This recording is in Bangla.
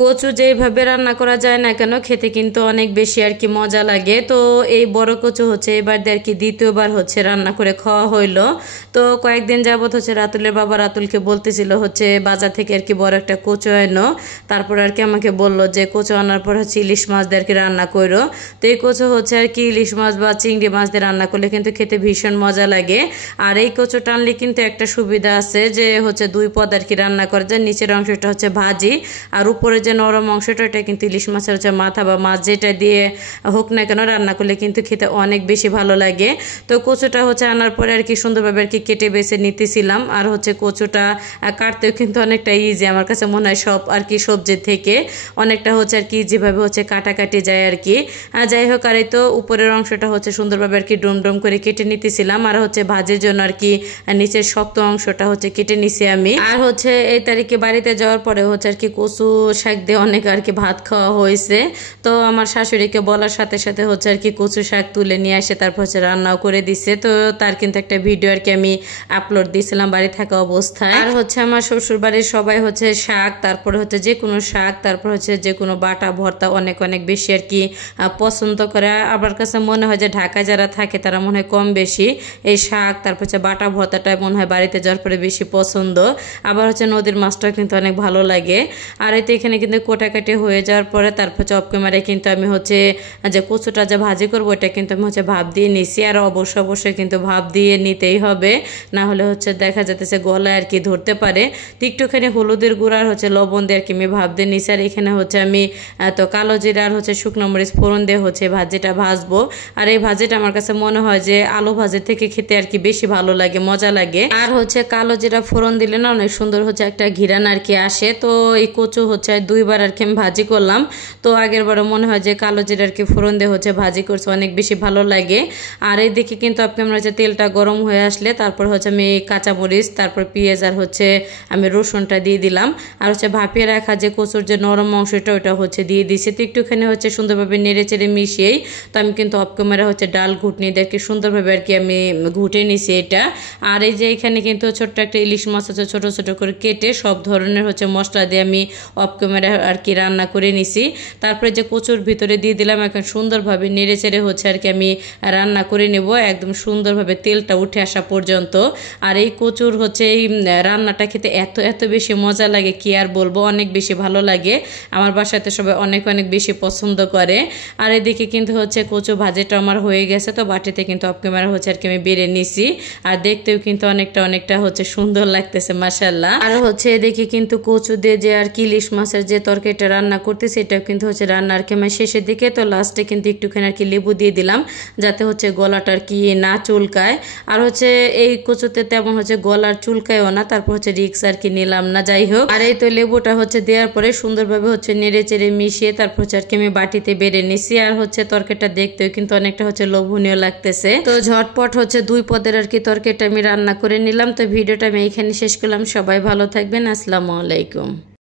কচু যেভাবে রান্না করা যায় না কেন খেতে কিন্তু অনেক বেশি আর কি মজা লাগে। তো এই বড় কচু হচ্ছে এবার দিয়ে আর কি দ্বিতীয়বার হচ্ছে রান্না করে খাওয়া হইলো। তো কয়েকদিন যাবত হচ্ছে রাতুলের বাবা রাতুলকে বলতেছিল হচ্ছে বাজার থেকে আর কি বড় একটা কচু এনো। তারপর আর কি আমাকে বললো যে কচু আনার পর হচ্ছে ইলিশ মাছ দিয়ে আর কি রান্না করো। তো এই কচু হচ্ছে আর কি ইলিশ মাছ বা চিংড়ি মাছ দিয়ে রান্না করলে কিন্তু খেতে ভীষণ মজা লাগে। আর এই কচু টানলে কিন্তু একটা সুবিধা আছে যে হচ্ছে দুই পদ আর কি রান্না করা যায়, নিচের অংশটা হচ্ছে ভাজি আর উপরে যে নরম অংশটা এটা কিন্তু ইলিশ মাছের হচ্ছে মাথা বা মাছ যেটা দিয়ে হোক না কেন রান্না করলে কিন্তু খেতে অনেক বেশি ভালো লাগে। তো কচুটা হচ্ছে আনার পরে আর কি সুন্দরভাবে আর কি কেটে বেছে নিতেছিলাম। আর হচ্ছে কচুটা কাটতেও কিন্তু অনেকটা ইজি, আমার কাছে মনে হয় সব আর কি সবজির থেকে অনেকটা হচ্ছে আর কি যেভাবে হচ্ছে কাটাকাটি যায় আর কি। যাই হোক, আর এই তো উপরের অংশটা হচ্ছে সুন্দরভাবে আর কি ডুম ডুম করে কেটে নিতেছিলাম। আর হচ্ছে ভাজির জন্য আর কি নিচের শক্ত অংশটা হচ্ছে কেটে নিছি আমি। আর হচ্ছে এই তারিখে বাড়িতে যাওয়ার পরে হচ্ছে আর কি কচু শাক দিয়ে অনেক আর কি ভাত খাওয়া হয়েছে। তো আমার শাশুড়িকে বলার সাথে সাথে হচ্ছে আর কি কচু শাক তুলে নিয়ে আসে তারপর হচ্ছে রান্নাও করে দিছে। তো তার কিন্তু একটা ভিডিও আর কি আমি আপলোড দিয়েছিলাম বাড়ি থাকা অবস্থায়। আর হচ্ছে আমার শ্বশুর বাড়ির সবাই হচ্ছে শাক, তারপরে হচ্ছে যে কোনো শাক, তারপর হচ্ছে যে কোনো বাটা ভর্তা অনেক অনেক বেশি আর কি পছন্দ করে। আমার কাছে মনে হয় যে ঢাকায় যারা থাকে তারা মনে হয় কম বেশি এই শাক তারপর হচ্ছে বাটা ভর্তাটা মনে হয় বাড়িতে যাওয়ার পরে বেশি পছন্দ। আবার হচ্ছে নদীর মাছটাও কিন্তু অনেক ভালো লাগে। আর এতে এখানে কিন্তু কোটাকাটি হয়ে যাওয়ার পরে তারপর চপ ক্যামেরায় কিন্তু আমি হচ্ছে যে কচুটা যে ভাজি করবো এটা কিন্তু আমি হচ্ছে ভাপ দিয়ে নিছি। আর অবশ্যই কিন্তু ভাপ দিয়ে নিতেই হবে, না হলে হচ্ছে দেখা যাচ্ছে গলায় আর কি ধরতে পারে। তো একটুখানি হলুদের গুঁড়া আর হচ্ছে লবণ দিয়ে আর কি আমি ভাপ দিয়ে নিছি। আর এখানে হচ্ছে আমি তো কালো জিরা আর হচ্ছে শুকনো মরিচ ফোড়ন দিয়ে হচ্ছে ভাজিটা ভাজবো। আর এই ভাজিটা আমার কাছে মনে হয় যে আলু ভাজি থেকে খেতে আর কি বেশি ভালো লাগে, মজা লাগে। আর হচ্ছে কালো জিরা ফোড়ন দিলে না অনেক সুন্দর হচ্ছে একটা ঘিরান আর কি আসে। তো এই কচু হচ্ছে দুইবার আর কি আমি ভাজি করলাম। তো আগের বারে মনে হয় যে কালো জিরা আর কি ফোড়ন দিয়ে হচ্ছে ভাজি করছে, অনেক বেশি ভালো লাগে। আর এই দিকে কিন্তু আপনার হচ্ছে তেলটা গরম হয়ে আসলে তারপর হচ্ছে আমি কাঁচামরিচ তারপর পেঁয়াজ আর হচ্ছে আমি রসুনটা দিয়ে দিলাম। আর হচ্ছে ভাপিয়ে রাখা যে কচুর যে নরম অংশটা ওটা হচ্ছে দিয়ে দিয়েছি। তো একটুখানি হচ্ছে সুন্দরভাবে নেড়ে চেড়ে মিশিয়েই তো আমি কিন্তু অফ ক্যামেরা হচ্ছে ডাল ঘুটনি দিয়ে আর কি সুন্দরভাবে আর কি আমি ঘুটে নিছি এটা। আর এই যে এখানে কিন্তু ছোট্ট একটা ইলিশ মাছ হচ্ছে ছোট ছোট করে কেটে সব ধরনের হচ্ছে মশলা দিয়ে আমি অফ ক্যামেরা আর কি রান্না করে নিছি। তারপরে যে কচুর ভিতরে দিয়ে দিলাম, এখন সুন্দরভাবে নেড়ে চেড়ে হচ্ছে আর কি আমি রান্না করে নেব একদম সুন্দরভাবে তেলটা উঠে আসা পর্যন্ত। আর এই কচুর হচ্ছে এই রান্নাটা খেতে এত এত বেশি মজা লাগে কি আর বলবো, অনেক বেশি ভালো লাগে। আমার বাসাতে সবাই অনেক অনেক বেশি পছন্দ করে। আর এদিকে কিন্তু হচ্ছে কচু ভাজিটা আমার হয়ে গেছে। তো বাটিতে কিন্তু অফ ক্যামেরা হচ্ছে আর কি আমি বেড়ে নিছি। আর দেখতেও কিন্তু অনেকটা হচ্ছে সুন্দর লাগতেছে মাশাআল্লাহ। আর হচ্ছে এদিকে কিন্তু কচু দিয়ে যে আর কি ইলিশ মাছের যে তরকারিটা রান্না করতেছি এটাও কিন্তু হচ্ছে রান্নার কেমন শেষের দিকে। তো লাস্টে কিন্তু একটুখানি আর কি লেবু দিয়ে দিলাম যাতে হচ্ছে গলাটা আর কি না চুলকায়। আর হচ্ছে এই কচুতে তেমন হচ্ছে গলার চুলকায়ও না, তারপর হচ্ছে রিক্স আর কি নিলাম না। যাই হোক, আর এই তো লেবুটা হচ্ছে দেওয়ার পরে সুন্দরভাবে হচ্ছে নেড়ে চেড়ে মিশিয়ে তারপর হচ্ছে আর কি আমি বাটিতে বেড়ে নিছি। আর হচ্ছে তরকারিটা দেখতেও কিন্তু অনেকটা হচ্ছে লোভনীয় লাগতেছে। তো ঝটপট হচ্ছে দুই পদের আর কি তরকারিটা আমি রান্না করে নিলাম। তো ভিডিওটা আমি এইখানে শেষ করলাম। সবাই ভালো থাকবেন, আসসালামু আলাইকুম।